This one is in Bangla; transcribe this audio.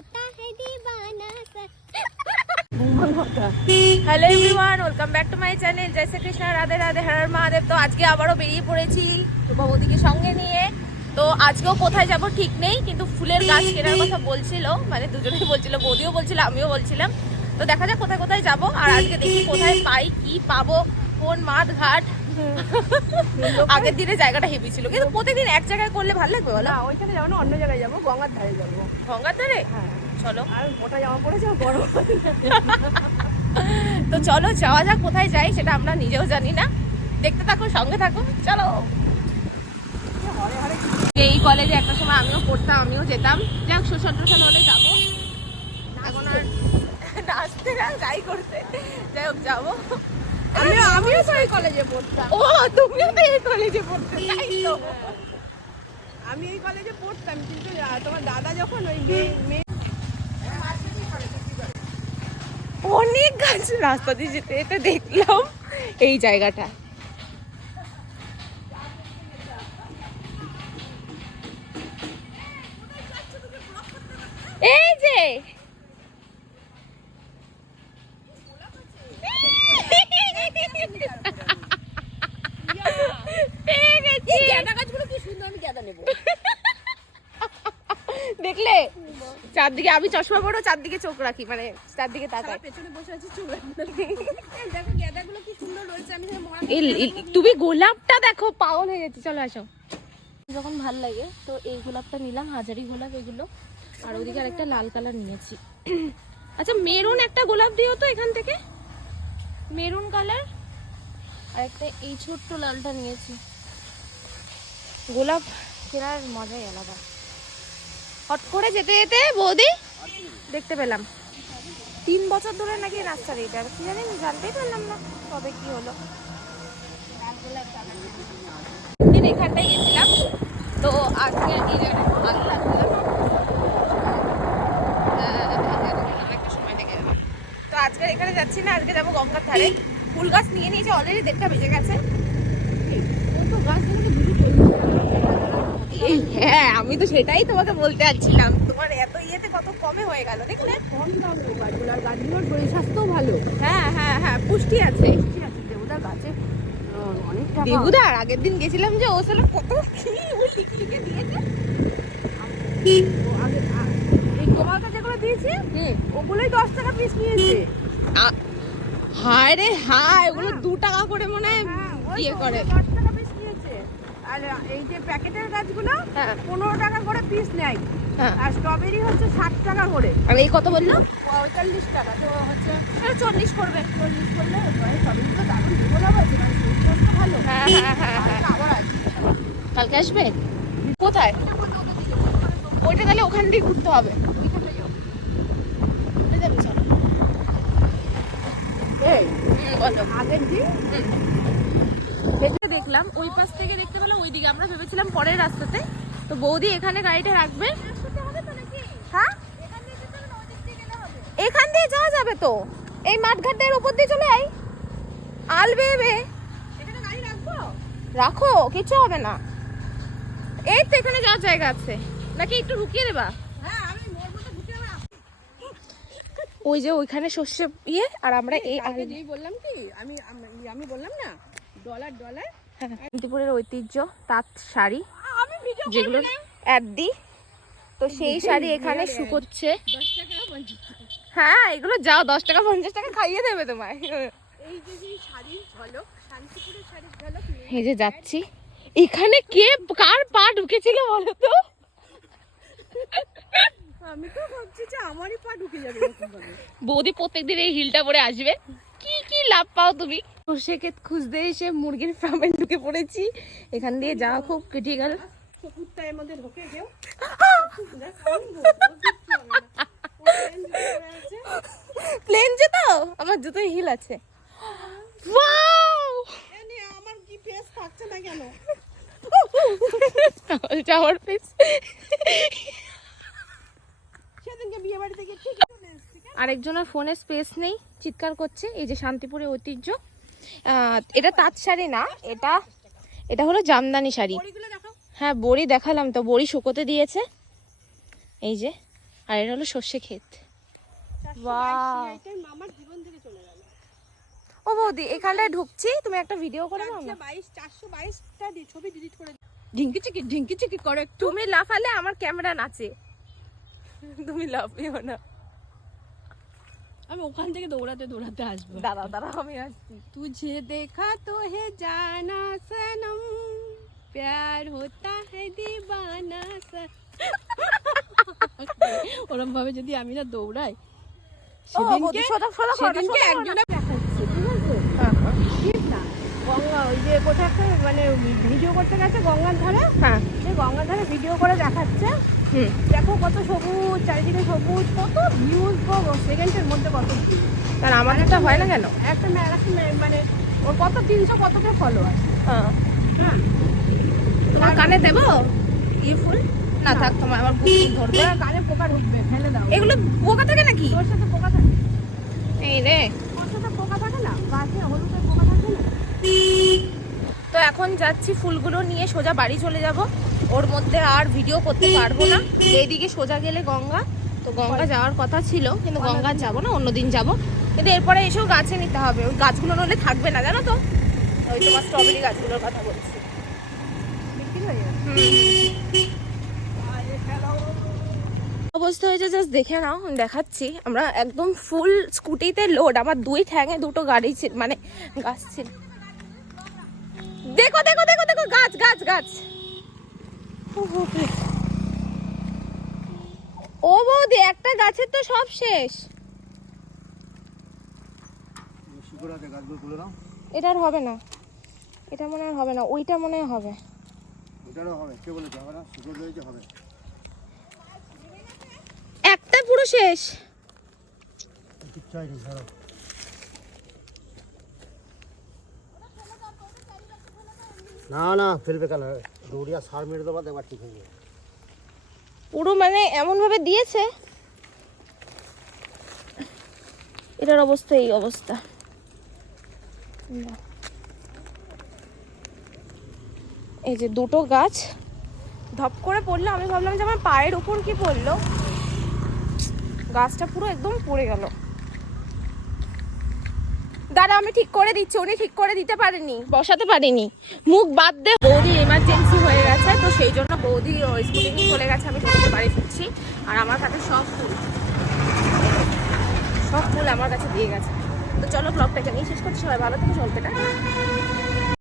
होता है दीवाना सा। Hello everyone, welcome back to my channel. জয় শ্রীকৃষ্ণ, রাধে রাধে, হর হর মহাদেব। তো আজকে আবারও বেরিয়ে পড়েছি বৌদিকে সঙ্গে নিয়ে। তো আজকেও কোথায় যাব ঠিক নেই, কিন্তু ফুলের গাছ কেনার কথা বলছিল, মানে দুজনেই বলছিল, বৌদিও বলছিল, আমিও বলছিলাম। তো দেখা যাক কোথায় কোথায় যাব, আর আজকে দেখি কোথায় পাই, কি পাবো, কোন মাঠ ঘাট। আগের দিনে জায়গাটা হেভি ছিল, কিন্তু প্রতিদিন এক জায়গায় করলে ভালো লাগবে বলো? ওইখানে যাবো না, অন্য জায়গায় যাবো, গঙ্গার ধারে যাবো। গঙ্গার ধারে? চলো। আর মোটা জামা পড়েছে বড়। তো চলো যাওয়া যাক, কোথায় যাই সেটা আমরা নিজেও জানি না। দেখতে থাকো, সঙ্গে থাকো, চলো। এই কলেজে একটা সময় আমিও পড়তাম, আমিও যেতাম। যাক, শোষণ টোষণ হলে যাবো, এখন আর নাচতে না, যাই করতে, যাই হোক যাবো। আমিও তো এই কলেজে পড়তাম। ও, তুমিও তো এই কলেজে পড়তে? তাই তো, আমি এই কলেজে পড়তাম, কিন্তু তোমার দাদা যখন ওই মেয়ে অনেক গাছ রাস্তা দিয়ে যেতে যেতে দেখলাম এই জায়গাটা। এই যে দেখলে চারদিকে, আমি চশমা পরো, চারদিকে চোখ রাখি, মানে চারদিকে তাকাই। পেছনে বসে আছে, চুল দেখো গেঁদাগুলো কি সুন্দর রয়েছে। আমি তুমি গোলাপটা দেখো, পাগল হয়ে যাচ্ছে। চলো আসো। যখন ভাল লাগে তো এই গোলাপটা নিলাম, হাজারি গোলাপ এগুলো, আর ওইদিকে আরেকটা লাল কালার নিয়েছি। আচ্ছা, মেরুন একটা গোলাপ দিও তো এখান থেকে, মেরুন কালার। আর একটা এই ছোট্ট লালটা নিয়েছি। গোলাপ কেনার মজাই আলাদা। হট করে যেতে যেতে বৌদি দেখতে পেলাম 3 বছর ধরে নাকি নার্সারি, এটা কি জানি, জানতেই পারলাম না তবে কি হলো। দিন এখানটায় গেছিলাম, তো আজকে এই জায়গাটা ভালো লাগলো। অনেকটা সময় লেগে যাবে, তো আজকে এখানে যাচ্ছি না, আজকে যাবো গঙ্গার ধারে। ফুল গাছ নিয়ে নিয়েছি অলরেডি, 1:30টা বেজে গেছে। হ্যাঁ, আমি তো সেটাই তোমাকে বলতে যাচ্ছিলাম, তোমার এত ইয়েতে কত কমে হয়ে গেল, দেখলে? গাছগুলোর শরীর স্বাস্থ্যও ভালো। হ্যাঁ হ্যাঁ হ্যাঁ, পুষ্টি আছে। দেবদার গাছে অনেক টাকা। দেবুদার আগের দিন গেছিলাম যে, ও সালে কত কি লিখে দিয়েছে। এই গোমাতা যেগুলো দিয়েছি ওগুলোই 10 টাকা পিস নিয়েছে। হায় রে হায়, ওগুলো 2 টাকা করে মনে হয় ইয়ে করে। 10 টাকা পিস নিয়েছে। আর এই যে প্যাকেটের গাছগুলো 15 টাকা করে পিস নেয়। আর স্ট্রবেরি হচ্ছে 60 টাকা করে। আর এই কত বললো? 45 টাকা। তো হচ্ছে 40 করবে। 40 করলে স্ট্রবেরি তো দারুণ গোলাপ আছে, মানে স্বাস্থ্য ভালো। হ্যাঁ হ্যাঁ হ্যাঁ হ্যাঁ, আবার আছে। কালকে আসবে? কোথায়? ওইটা তাহলে ওখান দিয়ে ঘুরতে হবে। ঘুরতে যাবে, চলো। এই বলো। আগের দিন ভেতরে দেখলাম, ওই পাশ থেকে দেখতে পেলাম ওইদিকে, আমরা ভেবেছিলাম পরের রাস্তাতে। তো বৌদি এখানে গাড়িটা রাখবে। হ্যাঁ, এখান দিয়ে যাওয়া যাবে তো, এই মাঠঘাটের উপর দিয়ে চলে আই। আলবে এখানে গাড়ি রাখবো। রাখো, কিছু হবে না। এই তো এখানে যাওয়ার জায়গা আছে, নাকি একটু রুকিয়ে দেবা? হ্যাঁ, আমি মোর মতো ঢুকে যাবো। ওই যে ওইখানে শস্য ইয়ে, আর আমরা এই আগে যেই বললাম কি, আমি বললাম না ডলার। শান্তিপুরের ঐতিহ্য তাঁত শাড়ি, আমি ভিডিও যেগুলো অ্যাড দিই, তো সেই শাড়ি এখানে শুকোচ্ছে। 10 টাকা 50 টাকা। হ্যাঁ, এগুলো যাও 10 টাকা 50 টাকা খাইয়ে দেবে তোমায়। এই যে শাড়ির ঝলক, শান্তিপুরের শাড়ির ঝলক। এই যে যাচ্ছি, এখানে কে কার পা ঢুকেছিল বলো তো? আমি তো ভাবছি যে আমারই পা ঢুকে যাবে এরকম ভাবে। বৌদি প্রত্যেকদিন এই হিলটা পরে আসবে, কি কি লাভ পাও তুমি? সর্ষে ক্ষেত খুঁজতে এসে মুরগির ফার্মে ঢুকে পড়েছি। এখান দিয়ে যাওয়া খুব ক্রিটিক্যাল। কুকুরটা এর মধ্যে ঢোকে কেউ। প্লেন যে তো, আমার জুতোয় হিল আছে। ওয়াও, আমার কি ফেস থাকছে না কেন? যাওয়ার পেস। সেদিনকে বিয়ে বাড়ি থেকে ঠিক আরেকজনের ফোনে স্পেস নেই, চিৎকার করছে। এই যে শান্তিপুরের ঐতিহ্য, এটা তাঁত শাড়ি না, এটা হলো জামদানি শাড়ি। হ্যাঁ, বড়ি দেখালাম তো, বড়ি শুকোতে দিয়েছে এই যে। আর এটা হলো সর্ষে ক্ষেত। 422 বাহ। এইটাই আমার জীবন থেকে চলে গেল। ও বৌদি এখানটায় ঢুকছি, তুমি একটা ভিডিও করে দাও না। 422টা ছবি ডিলিট করে ঢিঙ্কি চিকি করে একটু। তুমি লাফালে আমার ক্যামেরা নাচে, তুমি লাফিও না। আমি ওখান থেকে দৌড়াতে দৌড়াতে আসবো। দাঁড়াও দাঁড়াও আমি আসছি। तुझे देखा तो है जाना सनम, प्यार होता है दीवाना ওরম ভাবে যদি আমি না দৌড়াই সেদিনকে একজনে দেখাচ্ছে, ঠিক আছে? ঠিক না, গঙ্গা ওই যে কোথাও একটা মানে ভিডিও করতে গেছে গঙ্গার ধারে, হ্যাঁ সেই গঙ্গার ধারে ভিডিও করে দেখাচ্ছে। দেখো কত সবুজ, চারিদিকে সবুজ, কত ভিউজ গো, সেকেন্ডের মধ্যে কত ভিউজ। আর আমাদেরটা হয় না কেন? একটা মানে ওর কত 300 কতটা ফলোয়ার। হ্যাঁ হ্যাঁ, তোমার কানে দেবো এই ফুল? না থাক, তোমার আমার ফুল ধরবে। ওরা কানে পোকা ঢুকবে, ফেলে দাও। এগুলো পোকা থাকে নাকি? তোর সাথে পোকা থাকে? এই রে। তোর সাথে পোকা থাকে না? গাছে হলুদের পোকা থাকে না? তো এখন যাচ্ছি ফুলগুলো নিয়ে সোজা বাড়ি চলে যাব। ওর মধ্যে আর ভিডিও করতে পারবো না। এইদিকে সোজা গেলে গঙ্গা, তো গঙ্গা যাওয়ার কথা ছিল কিন্তু গঙ্গা যাব না, অন্যদিন যাব। কিন্তু এরপরে এসেও গাছে নিতে হবে, ওই গাছগুলো নলে থাকবে না জানো তো। ওই তোমার স্ট্রবেরি গাছগুলোর কথা বলছি। বিক্রি হয়ে যাবে। অবস্থা হয়েছে জাস্ট দেখে নাও, আমি দেখাচ্ছি। আমরা একদম ফুল স্কুটিতে লোড, আমার 2 ঠ্যাঙে 2টো গাড়ি ছিল, মানে গাছ ছিল। দেখো দেখো দেখো দেখো গাছ গাছ গাছ। ও বৌদি একটা গাছের তো সব শেষ। এটা আর হবে না, এটা মনে হয় হবে না, ওইটা মনে হয় হবে। একটা পুরো শেষ। না না ফেলবে কেন, দৌড়িয়া সার মেরে দেবা, একবার ঠিক হয়ে যাবে। পুরো মানে এমন ভাবে দিয়েছে, এটার অবস্থা এই অবস্থা। এই যে 2টো গাছ ধপ করে পড়লো, আমি ভাবলাম যে আমার পায়ের উপর কি পড়লো, গাছটা পুরো একদম পড়ে গেল। দাঁড়া আমি ঠিক করে দিচ্ছি, উনি ঠিক করে দিতে পারেনি, বসাতে পারেনি, মুখ বাদ দে। বৌদি এমার্জেন্সি হয়ে গেছে, তো সেই জন্য বৌদি স্কুটি নিয়ে চলে গেছে, আমি টোটোতে বাড়ি ফিরছি। আর আমার কাছে সব ফুল আমার কাছে দিয়ে গেছে। তো চলো ব্লগটা এখানেই শেষ করছি, সবাই ভালো থেকে চলবে না।